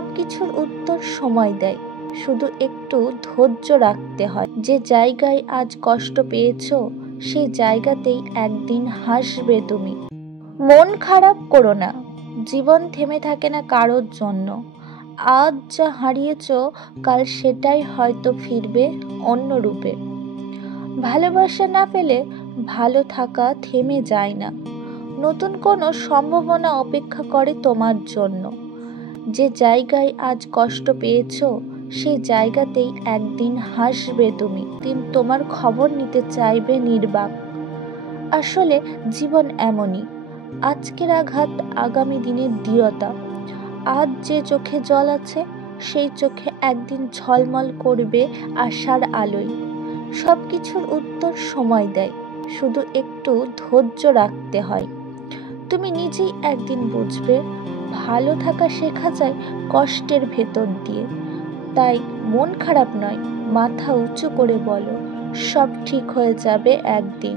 সব কিছুর উত্তর সময় দেয়, শুধু একটু ধৈর্য রাখতে হয়। যে জায়গায় আজ কষ্ট পেয়েছো সেই জায়গাতেই একদিন হাসবে তুমি। মন খারাপ করো না, জীবন থেমে থাকে না কারোর জন্য। আজ যা হারিয়েছো কাল সেটাই হয়তো ফিরবে অন্য রূপে। ভালোবাসা না পেলে ভালো থাকা থেমে যায় না, নতুন কোনো সম্ভাবনা অপেক্ষা করে তোমার জন্য। যে জায়গায় আজ কষ্ট পেয়েছো সেই জায়গাতেই একদিন হাসবে তুমি, দিন তোমার খবর নিতে চাইবে নির্বাক। আসলে জীবন এমনই, আজকের আঘাত আগামী দিনের দৃঢ়তা। আজ যে চোখে জল আছে সেই চোখে একদিন ঝলমল করবে আশার আলোয়। সব কিছুর উত্তর সময় দেয়, শুধু একটু ধৈর্য রাখতে হয়। তুমি নিজেই একদিন বুঝবে ভালো থাকা শেখা যায় কষ্টের ভেতর দিয়ে। তাই মন খারাপ নয়, মাথা উঁচু করে বলো সব ঠিক হয়ে যাবে একদিন।